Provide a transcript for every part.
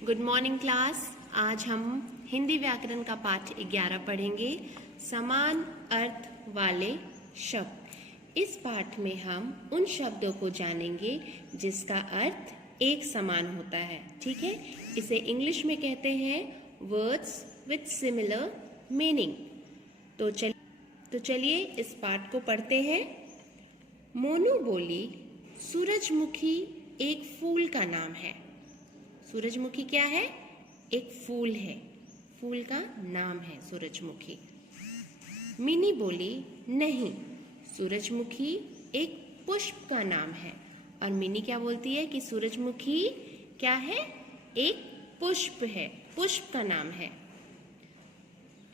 Good morning class. आज हम हिंदी व्याकरण का पाठ 11 पढ़ेंगे, समान अर्थ वाले शब्द। इस पाठ में हम उन शब्दों को जानेंगे जिसका अर्थ एक समान होता है। ठीक है, इसे इंग्लिश में कहते हैं वर्ड्स विथ सिमिलर मीनिंग। तो चलिए इस पाठ को पढ़ते हैं। मोनू बोली, सूरजमुखी एक फूल का नाम है। सूरजमुखी क्या है? एक फूल है, फूल का नाम है सूरजमुखी। मिनी बोली, नहीं, सूरजमुखी एक पुष्प का नाम है। और मिनी क्या बोलती है कि सूरजमुखी क्या है? एक पुष्प है, पुष्प का नाम है।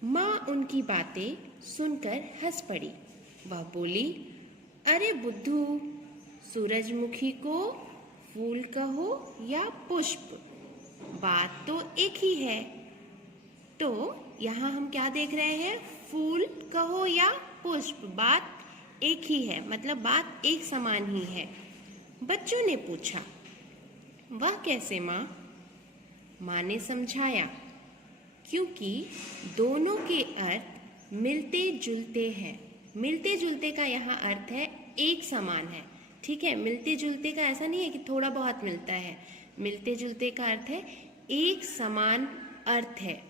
माँ उनकी बातें सुनकर हंस पड़ी। वह बोली, अरे बुद्धू, सूरजमुखी को फूल कहो या पुष्प, बात तो एक ही है। तो यहाँ हम क्या देख रहे हैं? फूल कहो या पुष्प, बात एक ही है, मतलब बात एक समान ही है। बच्चों ने पूछा, वह कैसे माँ? माँ ने समझाया, क्योंकि दोनों के अर्थ मिलते जुलते हैं। मिलते जुलते का यहाँ अर्थ है एक समान है। ठीक है, मिलते जुलते का ऐसा नहीं है कि थोड़ा बहुत मिलता है। मिलते जुलते का अर्थ है एक समान अर्थ है।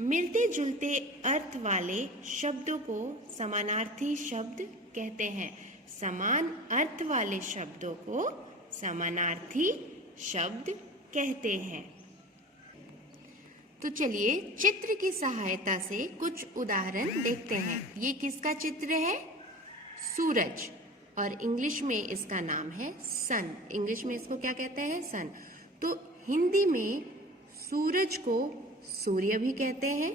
मिलते जुलते अर्थ वाले शब्दों को समानार्थी शब्द कहते हैं। समान अर्थ वाले शब्दों को समानार्थी शब्द कहते हैं। तो चलिए चित्र की सहायता से कुछ उदाहरण देखते हैं। ये किसका चित्र है? सूरज, और इंग्लिश में इसका नाम है सन। इंग्लिश में इसको क्या कहते हैं? सन। तो हिंदी में सूरज को सूर्य भी कहते हैं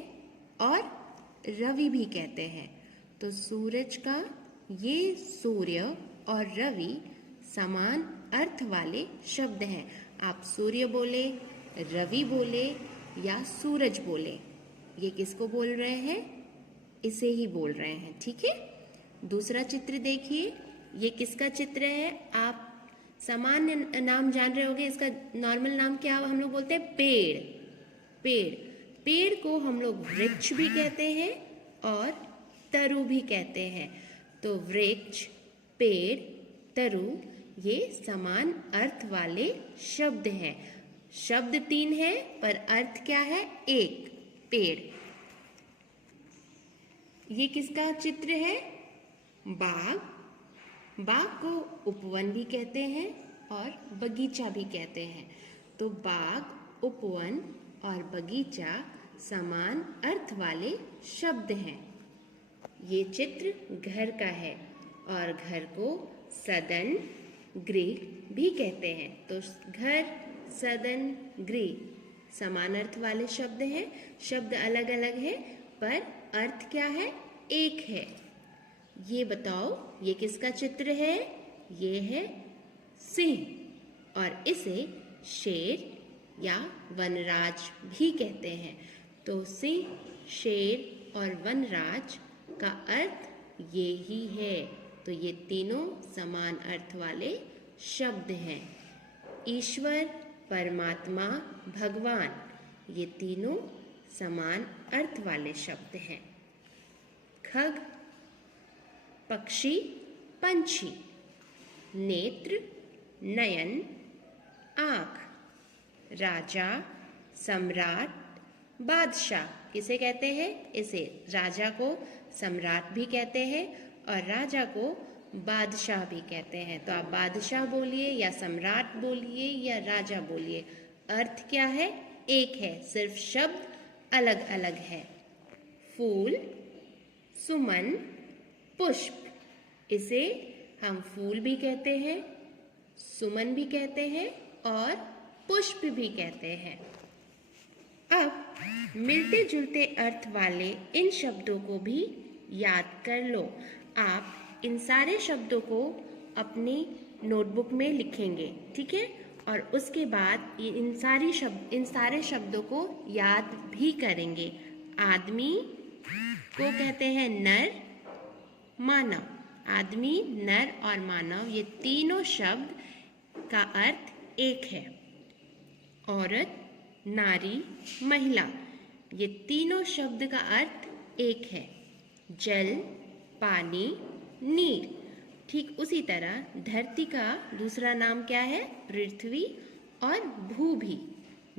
और रवि भी कहते हैं। तो सूरज का ये सूर्य और रवि समान अर्थ वाले शब्द हैं। आप सूर्य बोले, रवि बोले या सूरज बोले, ये किसको बोल रहे हैं? इसे ही बोल रहे हैं। ठीक है, दूसरा चित्र देखिए। ये किसका चित्र है? आप सामान्य नाम जान रहे होंगे। इसका नॉर्मल नाम क्या हम लोग बोलते हैं? पेड़। पेड़, पेड़ को हम लोग वृक्ष भी कहते हैं और तरु भी कहते हैं। तो वृक्ष, पेड़, तरु ये समान अर्थ वाले शब्द हैं। शब्द तीन है पर अर्थ क्या है? एक, पेड़। ये किसका चित्र है? बाग। बाग को उपवन भी कहते हैं और बगीचा भी कहते हैं। तो बाग, उपवन और बगीचा समान अर्थ वाले शब्द हैं। ये चित्र घर का है और घर को सदन, गृह भी कहते हैं। तो घर, सदन, गृह समान अर्थ वाले शब्द हैं। शब्द अलग अलग है पर अर्थ क्या है? एक है। ये बताओ, ये किसका चित्र है? ये है सिंह, और इसे शेर या वनराज भी कहते हैं। तो सिंह, शेर और वनराज का अर्थ ये ही है। तो ये तीनों समान अर्थ वाले शब्द हैं। ईश्वर, परमात्मा, भगवान, ये तीनों समान अर्थ वाले शब्द हैं। खग, पक्षी, पंछी, नेत्र, नयन, आँख, राजा, सम्राट, बादशाह। किसे कहते हैं? इसे राजा को सम्राट भी कहते हैं और राजा को बादशाह भी कहते हैं। तो आप बादशाह बोलिए या सम्राट बोलिए या राजा बोलिए, अर्थ क्या है? एक है, सिर्फ शब्द अलग अलग है। फूल, सुमन, पुष्प, इसे हम फूल भी कहते हैं, सुमन भी कहते हैं और पुष्प भी कहते हैं। अब मिलते जुलते अर्थ वाले इन शब्दों को भी याद कर लो। आप इन सारे शब्दों को अपनी नोटबुक में लिखेंगे। ठीक है, और उसके बाद इन सारे शब्दों को याद भी करेंगे। आदमी को कहते हैं नर, मानव। आदमी, नर और मानव, ये तीनों शब्द का अर्थ एक है। औरत, नारी, महिला, ये तीनों शब्द का अर्थ एक है। जल, पानी, नीर। ठीक उसी तरह धरती का दूसरा नाम क्या है? पृथ्वी और भू भी।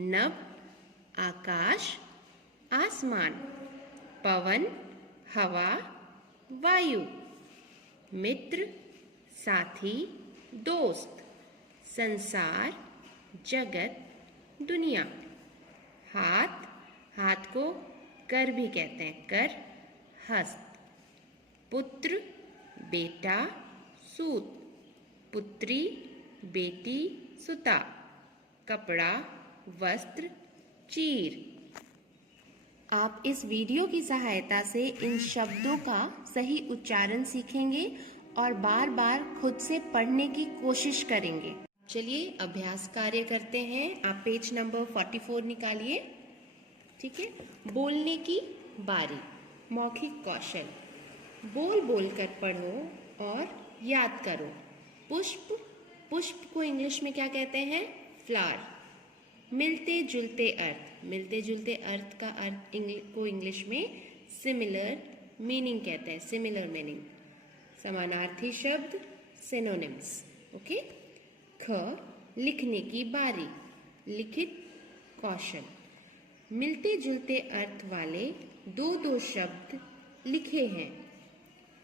नभ, आकाश, आसमान, पवन, हवा, वायु, मित्र, साथी, दोस्त, संसार, जगत, दुनिया। हाथ, हाथ को कर भी कहते हैं, कर, हस्त। पुत्र, बेटा, सूत, पुत्री, बेटी, सुता। कपड़ा, वस्त्र, चीर। आप इस वीडियो की सहायता से इन शब्दों का सही उच्चारण सीखेंगे और बार बार खुद से पढ़ने की कोशिश करेंगे। चलिए अभ्यास कार्य करते हैं। आप पेज नंबर 44 निकालिए। ठीक है। बोलने की बारी, मौखिक कौशल। बोल बोल कर पढ़ो और याद करो। पुष्प, पुष्प को इंग्लिश में क्या कहते हैं? फ्लावर। मिलते जुलते अर्थ, मिलते जुलते अर्थ का अर्थ को इंग्लिश में सिमिलर मीनिंग कहते हैं, सिमिलर मीनिंग। समानार्थी शब्द, सिनोनिम्स। ओके। ख, लिखने की बारी, लिखित कौशल। मिलते जुलते अर्थ वाले दो शब्द लिखे हैं।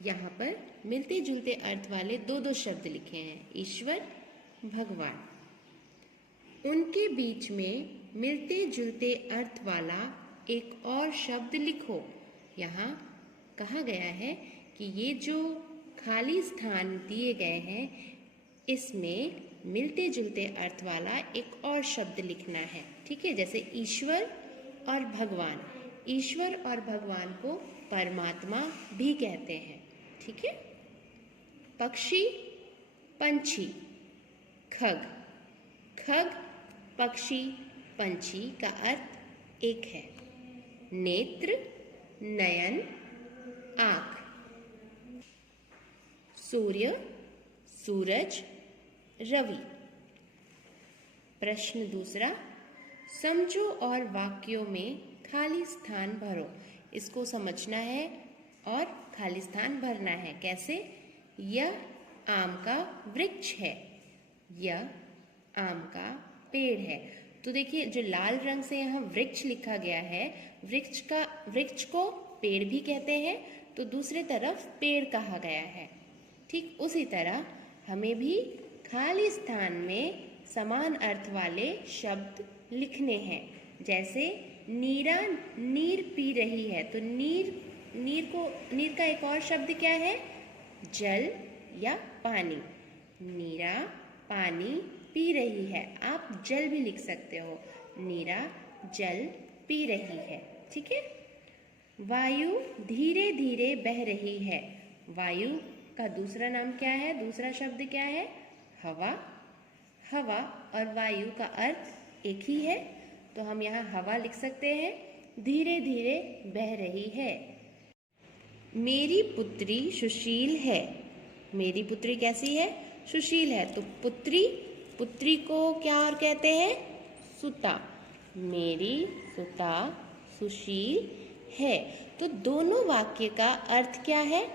यहाँ पर मिलते जुलते अर्थ वाले दो शब्द लिखे हैं, ईश्वर, भगवान। उनके बीच में मिलते जुलते अर्थ वाला एक और शब्द लिखो। यहाँ कहा गया है कि ये जो खाली स्थान दिए गए हैं, इसमें मिलते जुलते अर्थ वाला एक और शब्द लिखना है। ठीक है। जैसे ईश्वर और भगवान, ईश्वर और भगवान को परमात्मा भी कहते हैं। ठीक है। पक्षी, पंछी, खग। खग, पक्षी, पंछी का अर्थ एक है। नेत्र, नयन, आँख। सूर्य, सूरज, रवि। प्रश्न दूसरा, समझो और वाक्यों में खाली स्थान भरो। इसको समझना है और खाली स्थान भरना है। कैसे? यह आम का वृक्ष है, यह आम का पेड़ है। तो देखिए, जो लाल रंग से यहाँ वृक्ष लिखा गया है, वृक्ष को पेड़ भी कहते हैं, तो दूसरी तरफ पेड़ कहा गया है। ठीक उसी तरह हमें भी खाली स्थान में समान अर्थ वाले शब्द लिखने हैं। जैसे नीरा नीर पी रही है, तो नीर का एक और शब्द क्या है? जल या पानी। नीरा पानी पी रही है, आप जल भी लिख सकते हो। नीरा जल पी रही है। ठीक है। वायु धीरे धीरे बह रही है। वायु का दूसरा नाम क्या है? दूसरा शब्द क्या है? हवा। हवा और वायु का अर्थ एक ही है, तो हम यहाँ हवा लिख सकते हैं। धीरे धीरे बह रही है। मेरी पुत्री सुशील है। मेरी पुत्री कैसी है? सुशील है। तो पुत्री को क्या और कहते हैं? सुता। मेरी सुता सुशील है। तो दोनों वाक्य का अर्थ क्या है?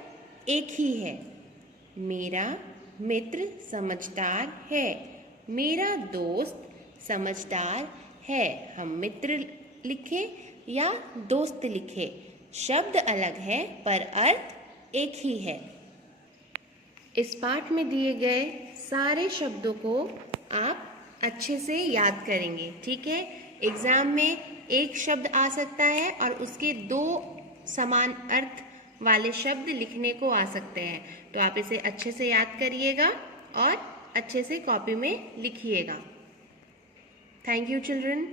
एक ही है। मेरा मित्र समझदार है, मेरा दोस्त समझदार है। हम मित्र लिखे या दोस्त लिखे, शब्द अलग है पर अर्थ एक ही है। इस पाठ में दिए गए सारे शब्दों को आप अच्छे से याद करेंगे। ठीक है। एग्जाम में एक शब्द आ सकता है और उसके दो समान अर्थ वाले शब्द लिखने को आ सकते हैं, तो आप इसे अच्छे से याद करिएगा और अच्छे से कॉपी में लिखिएगा। Thank you children.